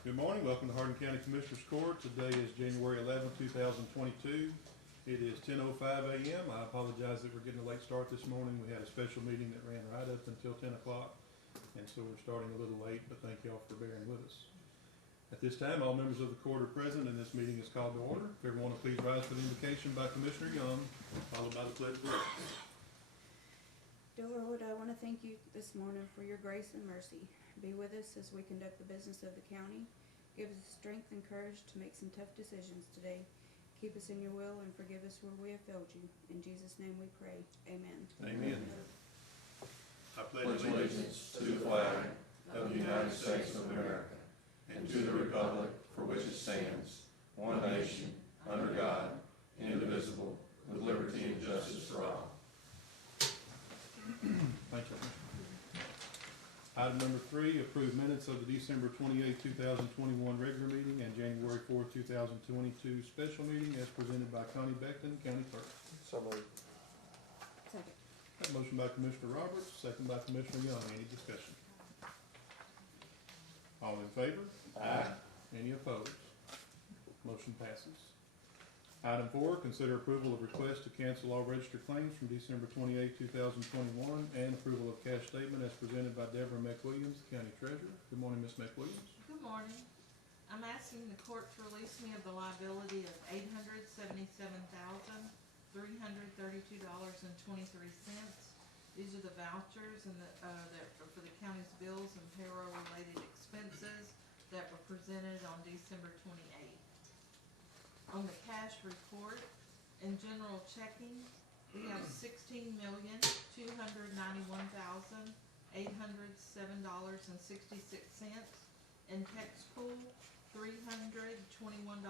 Good morning, welcome to Hardin County Commissioners Court. Today is January 11, 2022. It is 10:05 a.m. I apologize that we're getting a late start this morning. We had a special meeting that ran right up until 10 o'clock, and so we're starting a little late, but thank you all for bearing with us. At this time, all members of the court are present, and this meeting is called to order. If everyone will please rise for the invocation by Commissioner Young, followed by the pledge of allegiance. Dear Lord, I want to thank you this morning for your grace and mercy. Be with us as we conduct the business of the county. Give us strength and courage to make some tough decisions today. Keep us in your will and forgive us where we have failed you. In Jesus' name we pray. Amen. Amen. I pledge allegiance to the flag of the United States of America and to the republic for which it stands, one nation, under God, indivisible, with liberty and justice for all. Thank you. Item number 3, approve minutes of the December 28, 2021 regular meeting and January 4, 2022 special meeting as presented by Connie Beckton, County Clerk. So moved. Second. That motion by Commissioner Roberts, second by Commissioner Young. Any discussion? All in favor? Aye. Any opposed? Motion passes. Item 4, consider approval of request to cancel all registered claims from December 28, 2021 and approval of cash statement as presented by Deborah McWilliams, County Treasurer. Good morning, Ms. McWilliams. Good morning. I'm asking the court to release me of the liability of $877,332.23. These are the vouchers and that are for the county's bills and payroll-related expenses that were presented on December 28th. On the cash report, in general checking, we have $16,291,807.66. In tax pool, $321.09,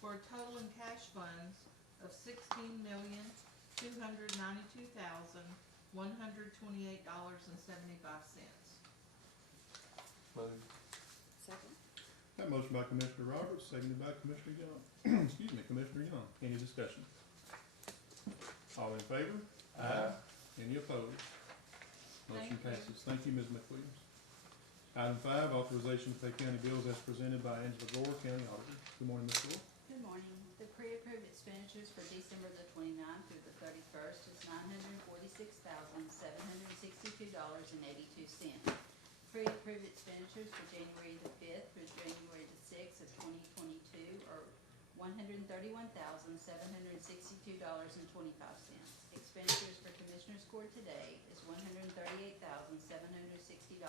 for a total in cash funds of $16,292,128.75. Moved. Second. That motion by Commissioner Roberts, seconded by Commissioner Young. Excuse me, Commissioner Young. Any discussion? All in favor? Aye. Any opposed? Motion Thank you. passes. Thank you, Ms. McWilliams. Item 5, authorization to pay county bills as presented by Angela Gore, County Auditor. Good morning, Ms. Gore. Good morning. The pre-approved expenditures for December the 29th through the 31st is $946,762.82. Pre-approved expenditures for January the 5th through January the 6th of 2022 are $131,762.25. Expenditures for Commissioners Court today is $138,760.43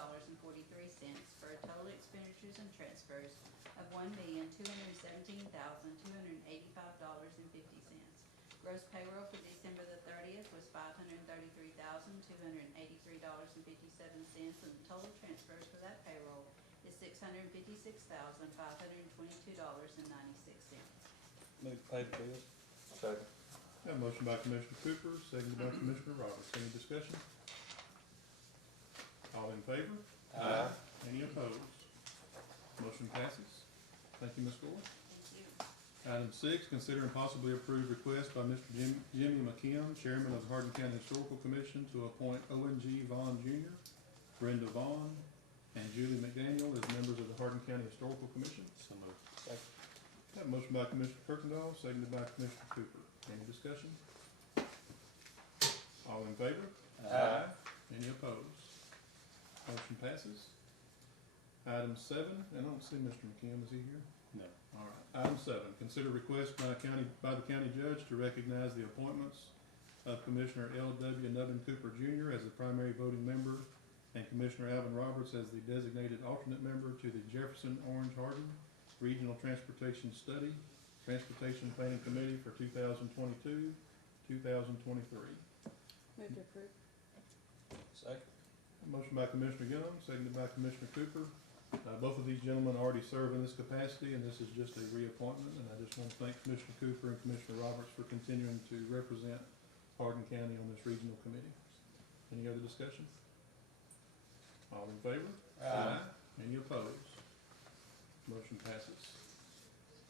for a total expenditures and transfers of $1,217,285.50. Gross payroll for December the 30th was $533,283.57, and the total transfers for that payroll is $656,522.96. Move to pay the bills. Second. Got a motion by Commissioner Cooper, seconded by Commissioner Roberts. Any discussion? All in favor? Aye. Any opposed? Motion passes. Thank you, Ms. Gore. Thank you. Item 6, consider and possibly approve request by Mr. Jimmy McKim, Chairman of the Hardin County Historical Commission, to appoint O.N.G. Vaughn Jr., Brenda Vaughn, and Julie McDaniel as members of the Hardin County Historical Commission. So moved. Second. Got a motion by Commissioner Kirkendall, seconded by Commissioner Cooper. Any discussion? All in favor? Aye. Any opposed? Motion passes. Item 7, and I don't see Mr. McKim, is he here? No. All right. Item 7, consider request by the county judge to recognize the appointments of Commissioner L.W. Nubbin Cooper Jr. as the primary voting member and Commissioner Alvin Roberts as the designated alternate member to the Jefferson Orange Hardin Regional Transportation Study Transportation Planning Committee for 2022-2023. Move to approve. Second. Motion by Commissioner Young, seconded by Commissioner Cooper. Both of these gentlemen already serve in this capacity, and this is just a reappointment, and I just want to thank Commissioner Cooper and Commissioner Roberts for continuing to represent Hardin County on this regional committee. Any other discussion? All in favor? Aye. Any opposed? Motion passes.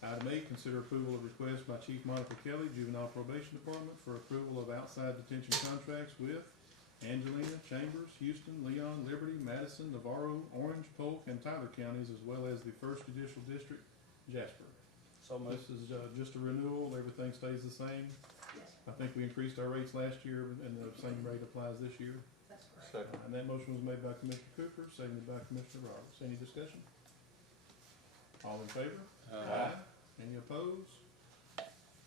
Item 8, consider approval of request by Chief Monica Kelly, Juvenile Probation Department, for approval of outside detention contracts with Angelina, Chambers, Houston, Leon, Liberty, Madison, Navarro, Orange, Polk, and Tyler counties, as well as the First Judicial District, Jasper. So moved. This is just a renewal, everything stays the same. Yes, I think we increased our rates last year, and the same rate applies this year. that's correct. Second. And that motion was made by Commissioner Cooper, seconded by Commissioner Roberts. Any discussion? All in favor? Aye. Any opposed?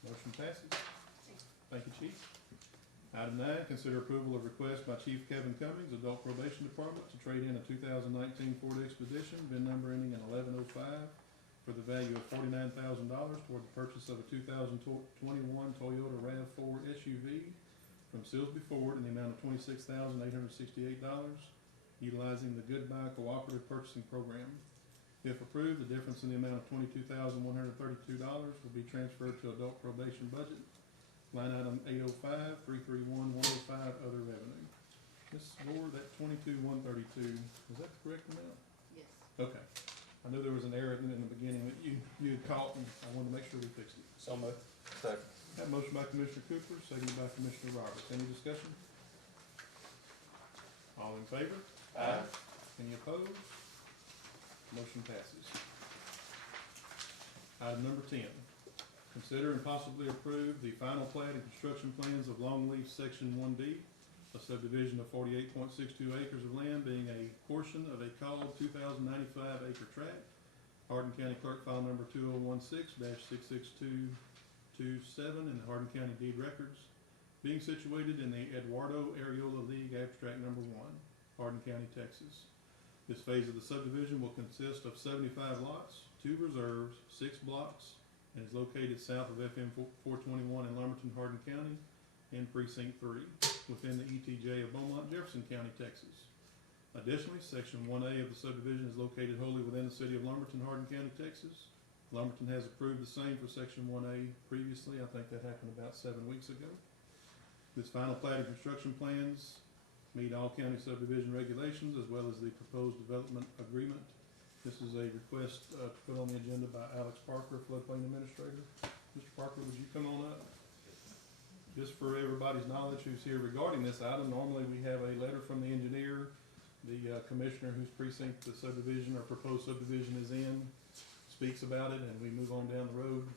Motion passes. Thank you, Chief. Item 9, consider approval of request by Chief Kevin Cummings, Adult Probation Department, to trade in a 2019 Ford Expedition, VIN number ending in 1105, for the value of $49,000 toward the purchase of a 2021 Toyota RAV4 SUV from Silsby Ford in the amount of $26,868, utilizing the Goodbye Cooperative Purchasing Program. If approved, the difference in the amount of $22,132 will be transferred to adult probation budget, line item 805-331-105 other revenue. Ms. Ward, that 22,132, is that the correct amount? Yes. Okay. I knew there was an error in the beginning that you had caught, and I wanted to make sure we fixed it. So moved. Second. That motion by Commissioner Cooper, seconded by Commissioner Roberts. Any discussion? All in favor? Aye. Any opposed? Motion passes. Item number 10, consider and possibly approve the final plat and construction plans of Longleaf Section 1D, a subdivision of 48.62 acres of land, being a portion of a called 2,095 acre tract, Hardin County Clerk File Number 2016-66227 in the Hardin County Deed Records, being situated in the Eduardo Areola League Abstract Number 1, Hardin County, Texas. This phase of the subdivision will consist of 75 lots, 2 reserves, 6 blocks, and is located south of FM 421 in Lumberton, Hardin County, in Precinct 3, within the ETJ of Beaumont, Jefferson County, Texas. Additionally, Section 1A of the subdivision is located wholly within the city of Lumberton, Hardin County, Texas. Lumberton has approved the same for Section 1A previously. I think that happened about 7 weeks ago. This final plat and construction plans meet all county subdivision regulations, as well as the proposed development agreement. This is a request to put on the agenda by Alex Parker, floodplain administrator. Mr. Parker, would you come on up? Just for everybody's knowledge who's here regarding this item, normally we have a letter from the engineer, the commissioner whose precinct the subdivision or proposed subdivision is in, speaks about it, and we move on down the road.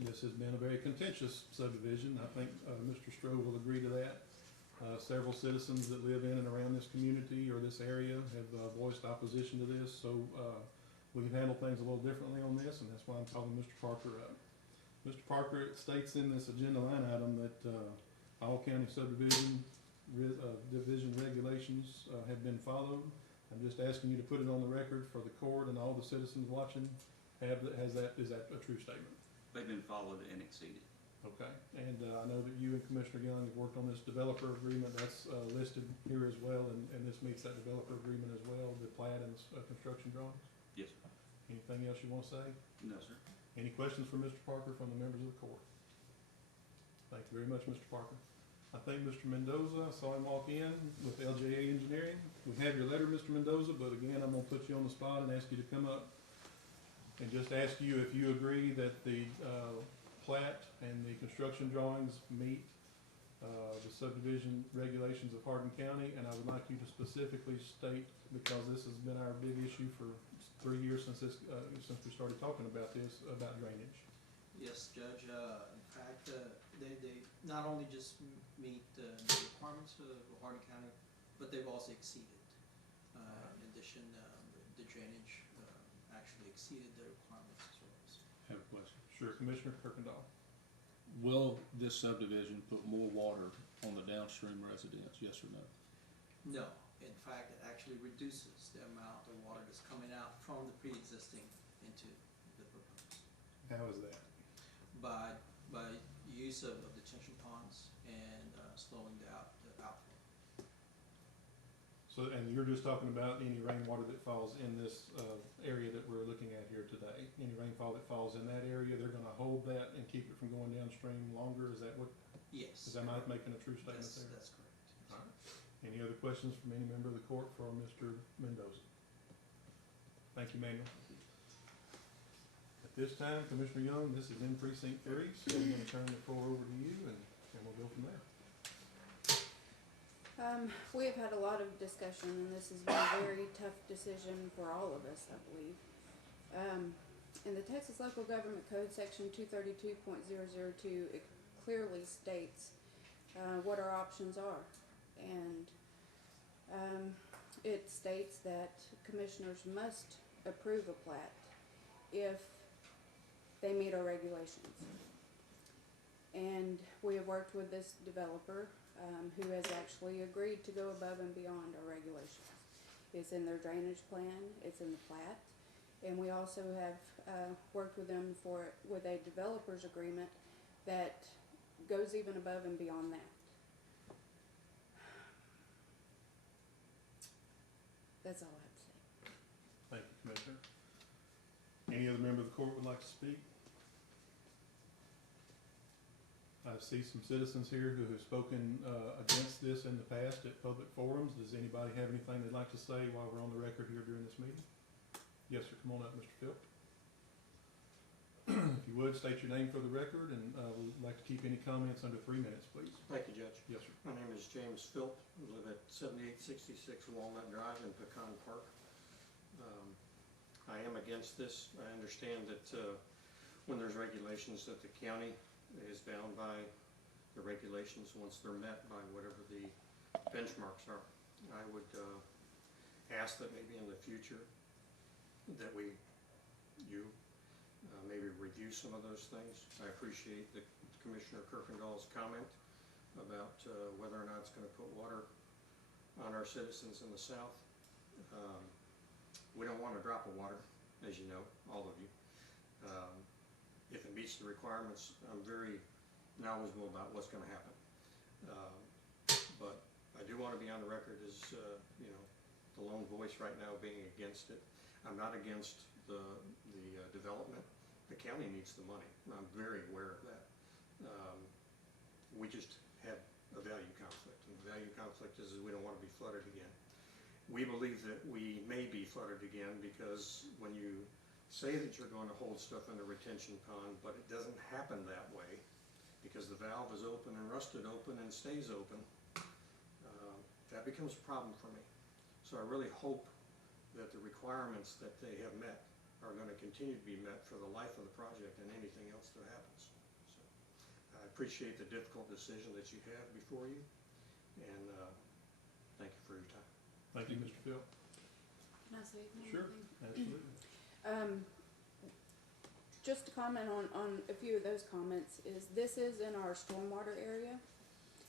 This has been a very contentious subdivision. I think Mr. Stroh will agree to that. Several citizens that live in and around this community or this area have voiced opposition to this, so we've handled things a little differently on this, and that's why I'm calling Mr. Parker up. Mr. Parker, it states in this agenda line item that all county subdivision division regulations have been followed. I'm just asking you to put it on the record for the court and all the citizens watching. Is that a true statement? They've been followed and exceeded. Okay, and I know that you and Commissioner Young have worked on this developer agreement. That's listed here as well, and this meets that developer agreement as well, the plat and construction drawings. Yes, sir. Anything else you want to say? No, sir. Any questions for Mr. Parker from the members of the court? Thank you very much, Mr. Parker. I think Mr. Mendoza, I saw him walk in with LJA Engineering. We have your letter, Mr. Mendoza, but again, I'm gonna put you on the spot and ask you to come up and just ask you if you agree that the plat and the construction drawings meet the subdivision regulations of Hardin County, and I would like you to specifically state, because this has been our big issue for 3 years since we started talking about this, about drainage. Yes, Judge. In fact, they not only just meet the requirements of Hardin County, but they've also exceeded. In addition, the drainage actually exceeded the requirements as well. I have a question. Sure, Commissioner Kirkendall. Will this subdivision put more water on the downstream residents, yes or no? No. In fact, it actually reduces the amount of water that's coming out from the pre-existing into the proposed. How is that? By use of detention ponds and slowing down the outflow. So, and you're just talking about any rainwater that falls in this area that we're looking at here today? Any rainfall that falls in that area, they're gonna hold that and keep it from going downstream longer? Is that what, Yes. is that not making a true statement there? That's correct. All right. Any other questions from any member of the court for Mr. Mendoza? Thank you, Manuel. At this time, Commissioner Young, this is in precinct 3, so I'm gonna turn the floor over to you and we'll go from there. We have had a lot of discussion, and this has been a very tough decision for all of us, I believe. In the Texas Local Government Code, section 232.002, it clearly states what our options are. And it states that commissioners must approve a plat if they meet our regulations. And we have worked with this developer who has actually agreed to go above and beyond our regulations. It's in their drainage plan, it's in the plat, and we also have worked with them with a developer's agreement that goes even above and beyond that. That's all I have to say. Thank you, Commissioner. Any other member of the court would like to speak? I see some citizens here who have spoken against this in the past at public forums. Does anybody have anything they'd like to say while we're on the record here during this meeting? Yes, sir. Come on up, Mr. Phil. If you would, state your name for the record, and we'd like to keep any comments under 3 minutes, please. Thank you, Judge. Yes, sir. My name is James Philp. I live at 7866 Walnut Drive in Pecan Park. I am against this. I understand that when there's regulations that the county is bound by the regulations once they're met by whatever the benchmarks are. I would ask that maybe in the future that maybe review some of those things. I appreciate the Commissioner Kirkendall's comment about whether or not it's going to put water on our citizens in the south. We don't want a drop of water, as you know, all of you. If it meets the requirements, I'm very knowledgeable about what's going to happen. But I do want to be on the record as, the lone voice right now being against it. I'm not against the development. The county needs the money. I'm very aware of that. We just have a value conflict. And the value conflict is we don't want to be flooded again. We believe that we may be flooded again because when you say that you're going to hold stuff in a retention pond, but it doesn't happen that way because the valve is open and rusted open and stays open, that becomes a problem for me. So I really hope that the requirements that they have met are going to continue to be met for the life of the project and anything else that happens. So I appreciate the difficult decision that you have before you, and thank you for your time. Thank you, Mr. Phil. Can I say anything? Sure, absolutely. Just to comment on a few of those comments this is in our stormwater area,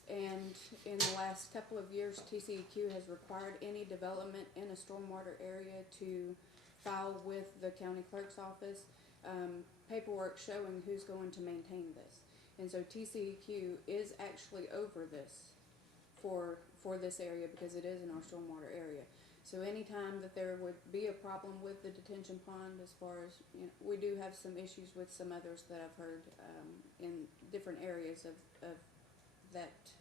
and in the last couple of years TCEQ has required any development in a stormwater area to file with the county clerk's office paperwork showing who's going to maintain this. And so TCEQ is actually over this for this area because it is in our stormwater area. So anytime that there would be a problem with the detention pond, as far as, we do have some issues with some others that I've heard in different areas of that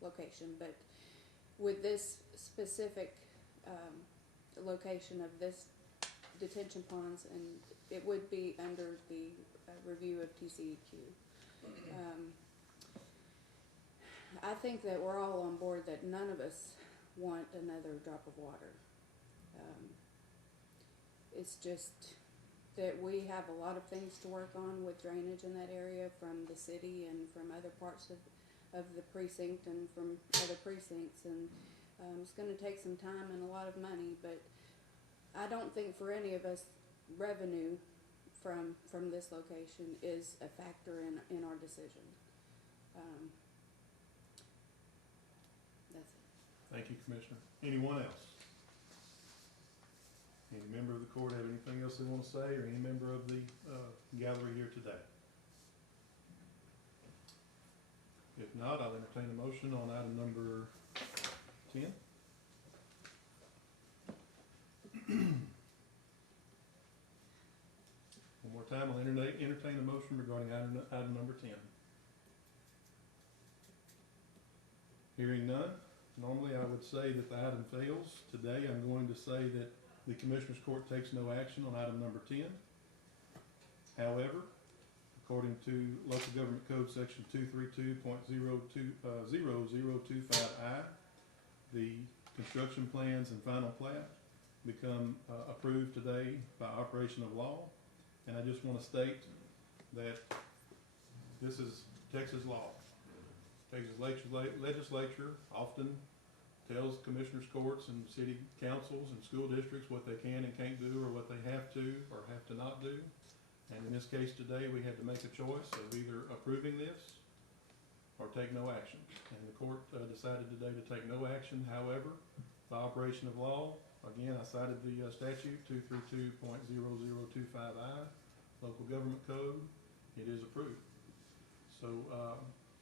location. But with this specific location of this detention ponds, and it would be under the review of TCEQ. I think that we're all on board that none of us want another drop of water. It's just that we have a lot of things to work on with drainage in that area from the city and from other parts of the precinct and from other precincts, and it's going to take some time and a lot of money, but I don't think for any of us revenue from this location is a factor in our decision. That's it. Thank you, Commissioner. Anyone else? Any member of the court have anything else they want to say, or any member of the gallery here today? If not, I'll entertain a motion on item number 10. One more time, I'll entertain a motion regarding item number 10. Hearing none, normally I would say that the item fails. Today I'm going to say that the Commissioners Court takes no action on item number 10. However, according to Local Government Code section 232.0025I, the construction plans and final plat become approved today by operation of law. And I just want to state that this is Texas law. Texas legislature often tells commissioners courts and city councils and school districts what they can and can't do, or what they have to or have to not do. And in this case today, we had to make a choice of either approving this or take no action. And the court decided today to take no action. However, by operation of law, again, I cited the statute 232.0025I, local government code. It is approved. So,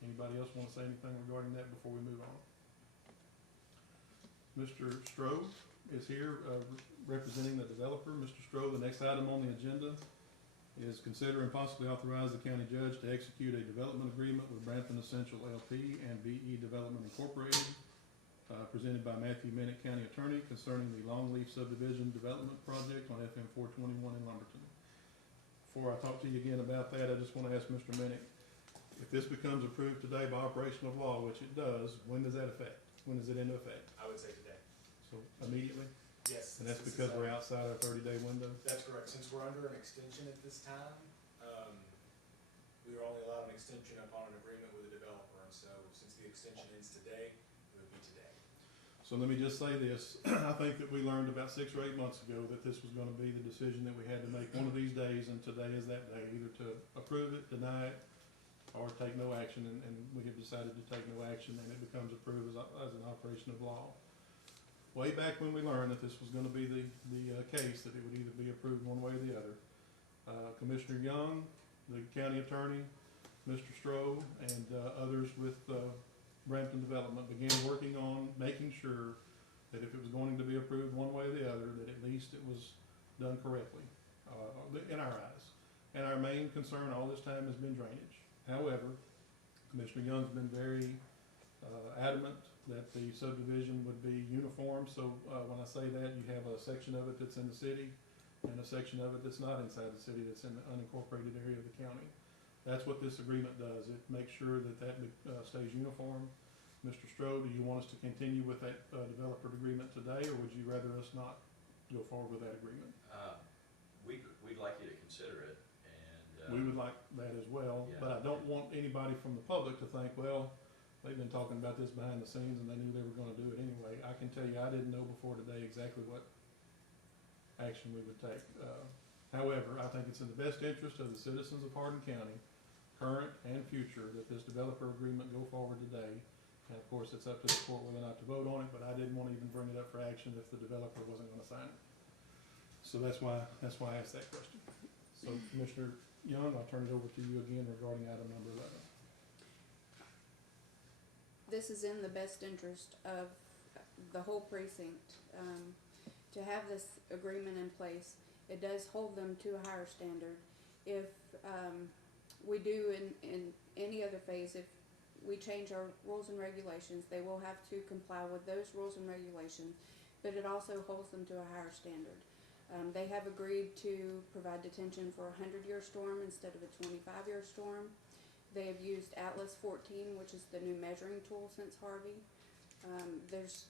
anybody else want to say anything regarding that before we move on? Mr. Stroh is here representing the developer. Mr. Stroh, the next item on the agenda is consider and possibly authorize the county judge to execute a development agreement with Brampton Essential LP and BE Development Incorporated, presented by Matthew Minnick, County Attorney, concerning the Longleaf Subdivision Development Project on FM 421 in Lumberton. Before I talk to you again about that, I just want to ask Mr. Minnick, if this becomes approved today by operation of law, which it does, when does that affect? When does it into effect? I would say today. So immediately? Yes. And that's because we're outside our 30-day window? That's correct. Since we're under an extension at this time, we are only allowed an extension upon an agreement with the developer. And so since the extension ends today, it would be today. So let me just say this. I think that we learned about 6 or 8 months ago that this was gonna be the decision that we had to make one of these days, and today is that day, either to approve it, deny it, or take no action, and we have decided to take no action, and it becomes approved as an operation of law. Way back when we learned that this was gonna be the case, that it would either be approved one way or the other, Commissioner Young, the county attorney, Mr. Stroh, and others with Brampton Development began working on making sure that if it was going to be approved one way or the other, that at least it was done correctly, in our eyes. And our main concern all this time has been drainage. However, Commissioner Young's been very adamant that the subdivision would be uniform. So when I say that, you have a section of it that's in the city and a section of it that's not inside the city, that's in the unincorporated area of the county. That's what this agreement does. It makes sure that stays uniform. Mr. Stroh, do you want us to continue with that developer agreement today, or would you rather us not go forward with that agreement? We'd like you to consider it, and. We would like that as well, Yeah. but I don't want anybody from the public to think, well, they've been talking about this behind the scenes and they knew they were gonna do it anyway. I can tell you, I didn't know before today exactly what action we would take. However, I think it's in the best interest of the citizens of Hardin County, current and future, that this developer agreement go forward today. And of course, it's up to the court whether or not to vote on it, but I didn't want to even bring it up for action if the developer wasn't gonna sign it. So that's why I asked that question. So Commissioner Young, I'll turn it over to you again regarding item number 11. This is in the best interest of the whole precinct. To have this agreement in place, it does hold them to a higher standard. If we do in any other phase, if we change our rules and regulations, they will have to comply with those rules and regulations, but it also holds them to a higher standard. They have agreed to provide detention for a 100-year storm instead of a 25-year storm. They have used Atlas 14, which is the new measuring tool since Harvey. There's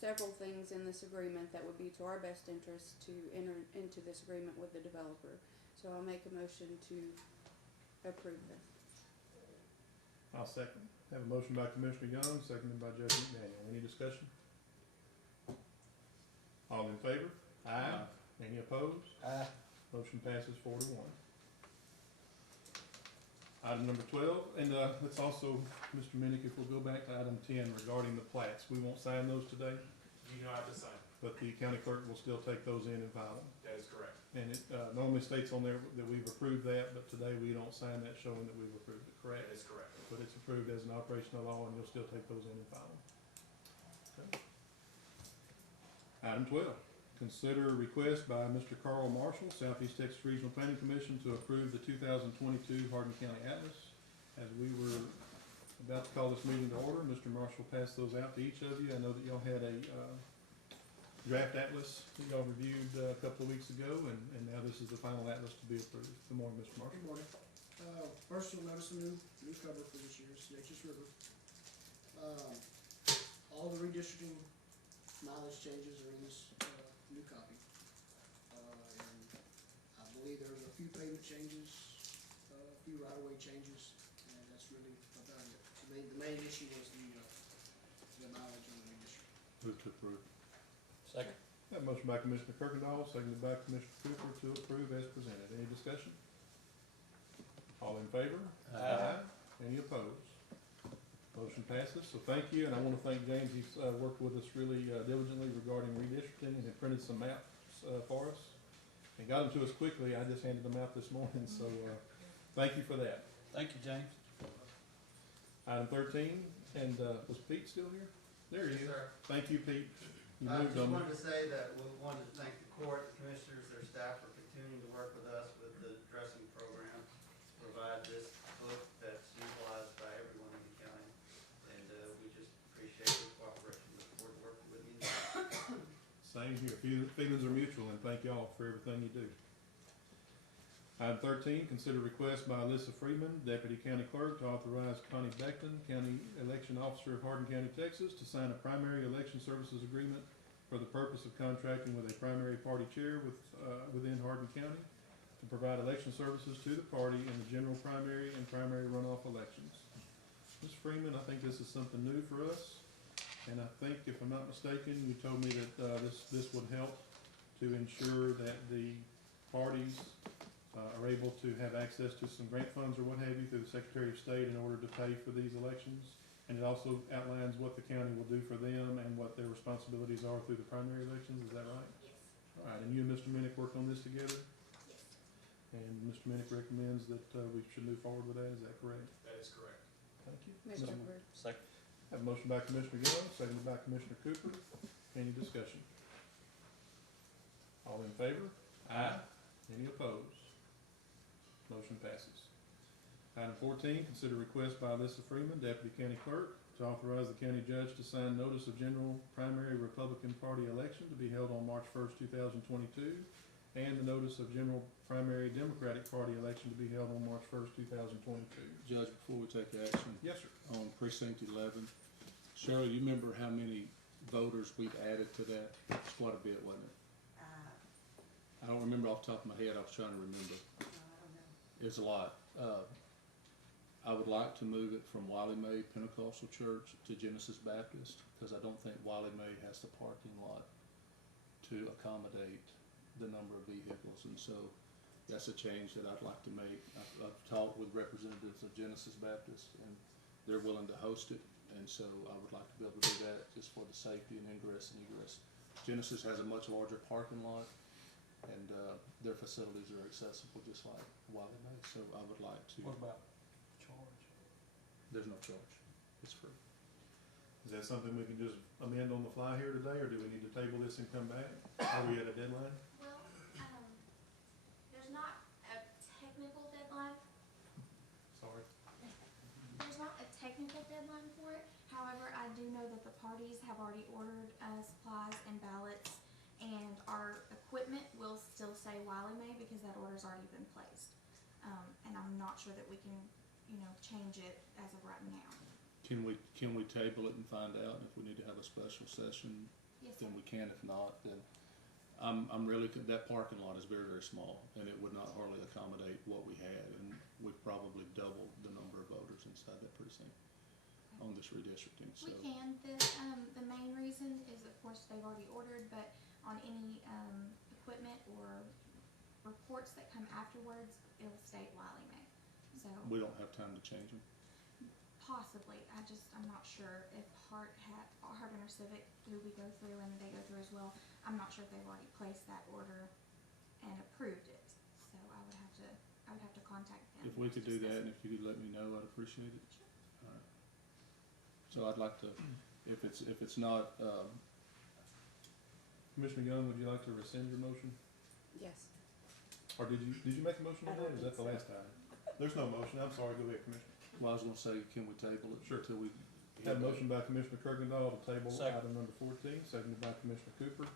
several things in this agreement that would be to our best interest to enter into this agreement with the developer. So I'll make a motion to approve this. I'll second. Have a motion by Commissioner Young, seconded by Judge McDaniel. Any discussion? All in favor? Aye. Any opposed? Aye. Motion passes 4-1. Item number 12, and let's also, Mr. Minnick, if we'll go back to item 10 regarding the plats. We won't sign those today, You do not have to sign. but the county clerk will still take those in and file them. That is correct. And it normally states on there that we've approved that, but today we don't sign that showing that we've approved it, correct? That is correct. But it's approved as an operational law, and you'll still take those in and file them. Okay. Item 12, consider a request by Mr. Carl Marshall, Southeast Texas Regional Planning Commission, to approve the 2022 Hardin County Atlas. As we were about to call this meeting to order, Mr. Marshall passed those out to each of you. I know that y'all had a draft atlas that y'all reviewed a couple of weeks ago, and now this is the final atlas to be approved. Good morning, Mr. Marshall. Good morning. First, you'll notice a new cover for this year's Nature's River. All the redistricting mileage changes are in this, new copy. And I believe there's a few payment changes, a few right-of-way changes, and that's really about it. The main issue was the mileage on the redistricting. Move to approve. Second. Have a motion by Commissioner Kirkendall, seconded by Commissioner Cooper to approve as presented. Any discussion? All in favor? Aye. Any opposed? Motion passes, so thank you, and I wanna thank James, he's, worked with us really diligently regarding redistricting and had printed some maps, for us. And got them to us quickly, I just handed them out this morning, so, thank you for that. Thank you, James. Item 13, and, was Pete still here? There he is. Sir. Thank you, Pete. You I moved just on me. wanted to say that we wanted to thank the court, the commissioners, their staff for continuing to work with us with the dressing program, provide this book that's utilized by everyone in the county. And we just appreciate your cooperation, look forward to working with you. Same here. Feelings are mutual, and thank y'all for everything you do. Item 13, consider request by Alyssa Freeman, Deputy County Clerk, to authorize Connie Beckton, County Election Officer of Hardin County, Texas, to sign a primary election services agreement for the purpose of contracting with a primary party chair within Hardin County to provide election services to the party in the general primary and primary runoff elections. Ms. Freeman, I think this is something new for us, and I think, if I'm not mistaken, you told me that this would help to ensure that the parties are able to have access to some grant funds or what have you through the Secretary of State in order to pay for these elections. And it also outlines what the county will do for them and what their responsibilities are through the primary elections, is that right? Yes. All right, and you and Mr. Minnick worked on this together? Yes. And Mr. Minnick recommends that we should move forward with that, is that correct? That is correct. Thank you. Mr. Bird. Second. Have a motion by Commissioner Young, seconded by Commissioner Cooper. Any discussion? All in favor? Aye. Any opposed? Motion passes. Item 14, consider request by Alyssa Freeman, Deputy County Clerk, to authorize the county judge to sign notice of general primary Republican Party election to be held on March 1st, 2022, and the notice of general primary Democratic Party election to be held on March 1st, 2022. Judge, before we take action Yes, sir. on precinct 11, Cheryl, you remember how many voters we've added to that? It's quite a bit, wasn't it? I don't remember off the top of my head, I was trying to remember. I don't know. It's a lot. I would like to move it from Wiley May Pentecostal Church to Genesis Baptist, because I don't think Wiley May has the parking lot to accommodate the number of vehicles, and so that's a change that I'd like to make. I've talked with representatives of Genesis Baptist, and they're willing to host it, and so I would like to be able to do that just for the safety and ingress and egress. Genesis has a much larger parking lot, and their facilities are accessible just like Wiley May, so I would like to. What about charge? There's no charge. It's free. Is that something we can just amend on the fly here today, or do we need to table this and come back? Are we at a deadline? Well, there's not a technical deadline. Sorry. There's not a technical deadline for it. However, I do know that the parties have already ordered supplies and ballots, and our equipment will still say Wiley May because that order's already been placed. And I'm not sure that we can, change it as of right now. Can we table it and find out? And if we need to have a special session, Yes, sir. then we can. If not, then I'm really, that parking lot is very, very small, and it would not hardly accommodate what we had, and we've probably doubled the number of voters inside that precinct on this redistricting, so. We can. The main reason is, of course, they've already ordered, but on any equipment or reports that come afterwards, it'll state Wiley May. So We don't have time to change them. possibly, I'm not sure if Hardin or Civic, who we go through and they go through as well, I'm not sure if they've already placed that order and approved it. So I would have to contact them. If we to could do discuss that, and it. if you could let me know, I'd appreciate it. Sure. All right. So I'd like to, if it's not, Commissioner Young, would you like to rescind your motion? Yes. Or did you make a motion on that, or is that the last item? There's no motion, I'm sorry, go ahead, Commissioner. well, I was gonna say, can we table it? Sure. Till we. Have a motion by Commissioner Kirkendall to table Second. item number 14, seconded by Commissioner Cooper.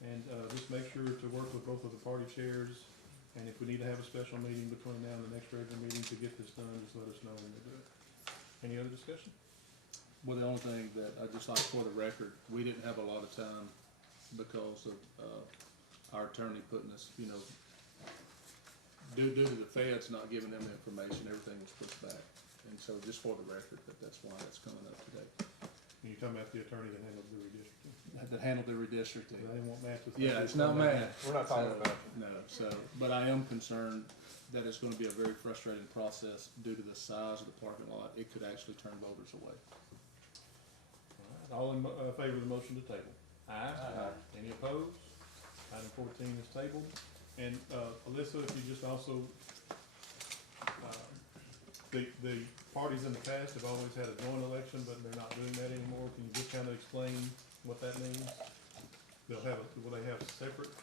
And, just make sure to work with both of the party chairs, and if we need to have a special meeting between now and the next regular meeting to get this done, just let us know when we do it. Any other discussion? Well, the only thing that I just like for the record, we didn't have a lot of time because of, our attorney putting us, you know, due to the feds not giving them the information, everything was pushed back. And so just for the record, that's why it's coming up today. And you're talking about the attorney that handled the redistricting. That handled the redistricting. They didn't want math with. Yeah, it's not math. We're not talking about No, so, but I am concerned that it's gonna be a very frustrating process due to the size of the parking lot. It could actually turn voters away. All in favor of the motion to table? Aye. Any opposed? Item 14 is tabled. And Alyssa, if you just also, the parties in the past have always had a joint election, but they're not doing that anymore. Can you just kind of explain what that means? Will they have separate?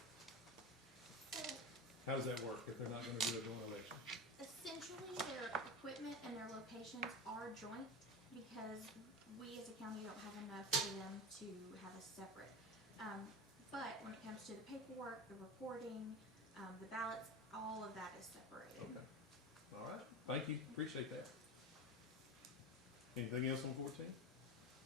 How does that work if they're not gonna do a joint election? Essentially, their equipment and their locations are joint because we as a county don't have enough for them to have a separate. But when it comes to the paperwork, the reporting, the ballots, all of that is separated. Okay. All right. Thank you. Appreciate that. Anything else on 14?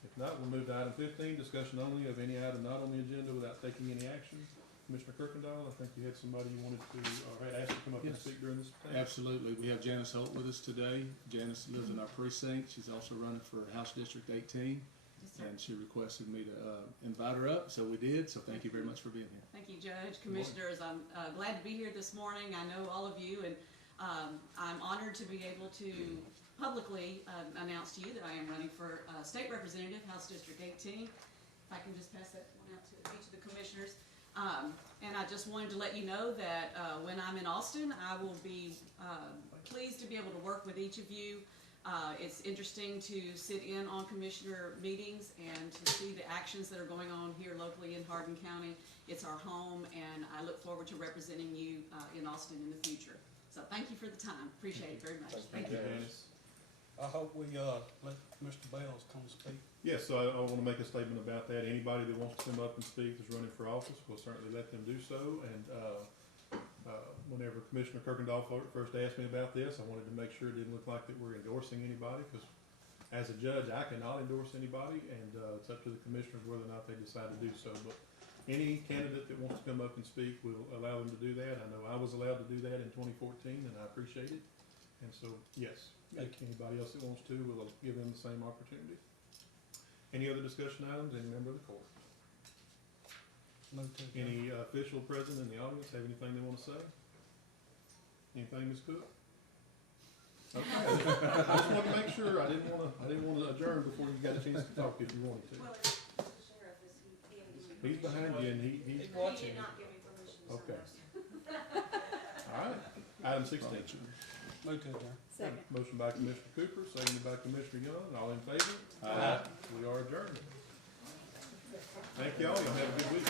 If not, we'll move to item 15, discussion only of any item not on the agenda without taking any action. Commissioner Kirkendall, I think you had somebody you wanted to, or had asked to come up and Yes. speak during this. Absolutely. We have Janice Holt with us today. Janice lives in our precinct. She's also running for House District 18. And she requested me to invite her up, so we did. So thank you very much for being here. Thank you, Judge, Commissioners. I'm glad to be here this morning. I know all of you, and I'm honored to be able to publicly announce to you that I am running for State Representative, House District 18. If I can just pass that one out to each of the Commissioners. And I just wanted to let you know that when I'm in Austin, I will be pleased to be able to work with each of you. It's interesting to sit in on commissioner meetings and to see the actions that are going on here locally in Hardin County. It's our home, and I look forward to representing you in Austin in the future. So thank you for the time. Appreciate it very much. Thank you, Janice. I hope we, let Mr. Bales come speak. Yes, so I want to make a statement about that. Anybody that wants to come up and speak that's running for office, we'll certainly let them do so. And whenever Commissioner Kirkendall first asked me about this, I wanted to make sure it didn't look like that we're endorsing anybody, because as a judge, I cannot endorse anybody, and it's up to the commissioners whether or not they decide to do so. But any candidate that wants to come up and speak, we'll allow them to do that. I know I was allowed to do that in 2014, and I appreciate it. And so, yes, anybody else that wants to, we'll give them the same opportunity. Any other discussion items? Any member of the court? Any official present in the audience have anything they want to say? Anything, Ms. Cook? Okay. I just wanted to make sure. I didn't want to adjourn before you got a chance to talk if you wanted to. Well, the sheriff is, He's behind you, and he's watching. He did not give me permission to Okay. sign All right. Item 16. Move to adjourn. Second. Motion by Commissioner Cooper, seconded by Commissioner Young. All in favor? Aye. We are adjourned. Thank y'all. Y'all have a good week.